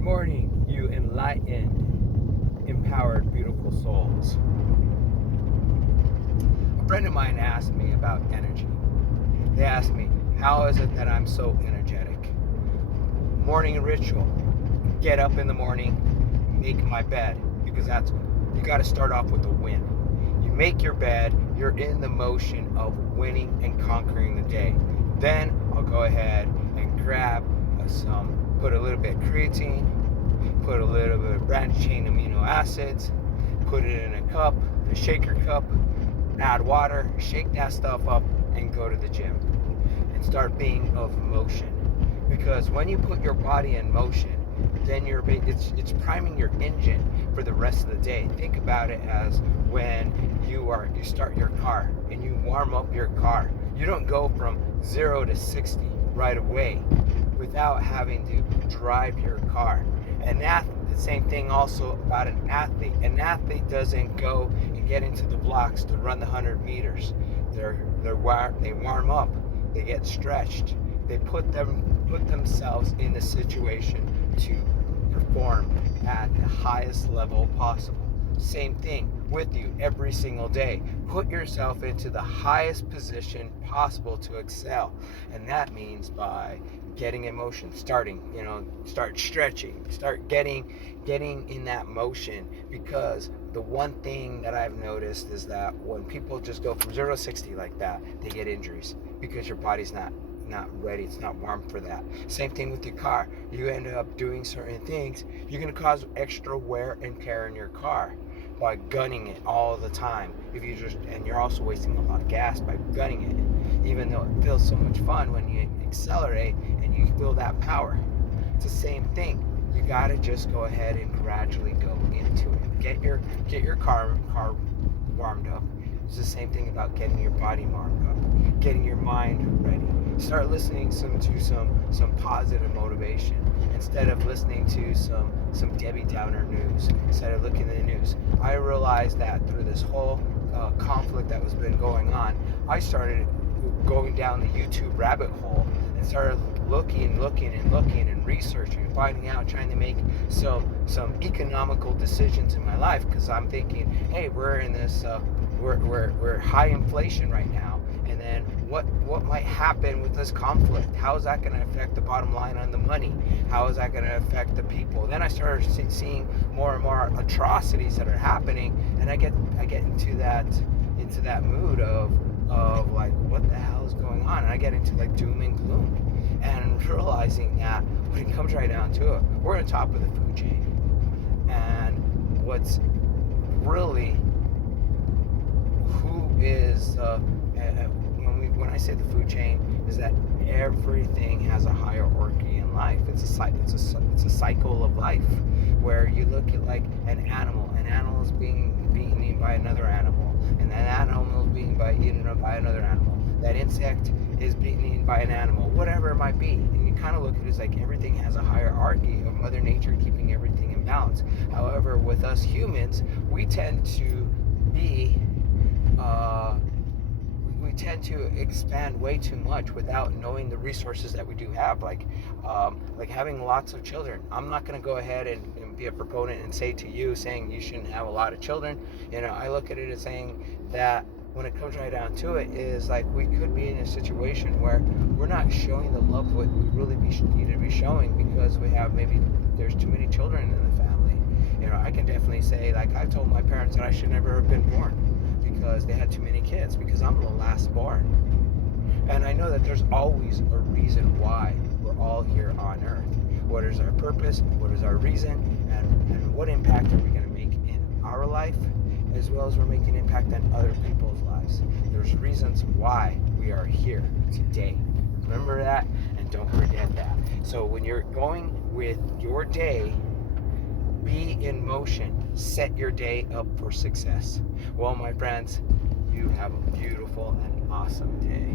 Good morning, you enlightened, empowered, beautiful souls. A friend of mine asked me about energy. They asked me, how is it that I'm so energetic? Morning ritual. Get up in the morning, make my bed, because you got to start off with a win. You make your bed, you're in the motion of winning and conquering the day. Then I'll go ahead and grab put a little bit of creatine, put a little bit of branched chain amino acids, put it in a cup, a shaker cup, add water, shake that stuff up, and go to the gym and start being of motion. Because when you put your body in motion, then it's priming your engine for the rest of the day. Think about it as when you start your car and you warm up your car. You don't go from 0 to 60 right away without having to drive your car. And the same thing also about an athlete. An athlete doesn't go and get into the blocks to run the 100 meters. They warm up, they get stretched, they put themselves in the situation to perform at the highest level possible. Same thing with you every single day. Put yourself into the highest position possible to excel. And that means by getting in motion, start stretching, start getting in that motion. Because the one thing that I've noticed is that when people just go from 0 to 60 like that, they get injuries because your body's not ready, it's not warm for that. Same thing with your car. You end up doing certain things, you're going to cause extra wear and tear in your car by gunning it all the time. And you're also wasting a lot of gas by gunning it, even though it feels so much fun when you accelerate and you feel that power. It's the same thing. You got to just go ahead and gradually go into it. Get your car warmed up. It's the same thing about getting your body warmed up, getting your mind ready. Start listening to some positive motivation instead of listening to some Debbie Downer news. Instead of looking at the news, I realized that through this whole conflict that was been going on, I started going down the YouTube rabbit hole and started looking and researching and finding out, trying to make some economical decisions in my life, because I'm thinking, hey, we're in this we're high inflation right now, and then what might happen with this conflict? How is that going to affect the bottom line on the money? How is that going to affect the people? Then I started seeing more and more atrocities that are happening, and I get into that mood of like, what the hell is going on? And I get into like doom and gloom, and realizing that when it comes right down to it, we're on top of the food chain. And what's really who is when I say the food chain, is that everything has a hierarchy in life. It's a cycle of life, where you look at like an animal. An animal is being eaten by another animal, and that animal is being eaten by another animal. That insect is being eaten by an animal, whatever it might be. And you kind of look at it as like everything has a hierarchy of Mother Nature keeping everything in balance. However, with us humans, we tend to be we tend to expand way too much without knowing the resources that we do have, like having lots of children. I'm not going to go ahead and be a proponent and say to you saying you shouldn't have a lot of children. I look at it as saying that when it comes right down to it, is like we could be in a situation where we're not showing the love what we really need to be showing, because there's too many children in the family. I can definitely say, like, I told my parents that I should never have been born, because they had too many kids, because I'm the last born. And I know that there's always a reason why we're all here on earth. What is our purpose? What is our reason? And what impact are we going to make in our life, as well as we're making impact on other people's lives? There's reasons why we are here today. Remember that, and don't forget that. So when you're going with your day, be in motion. Set your day up for success. Well, my friends, you have a beautiful and awesome day.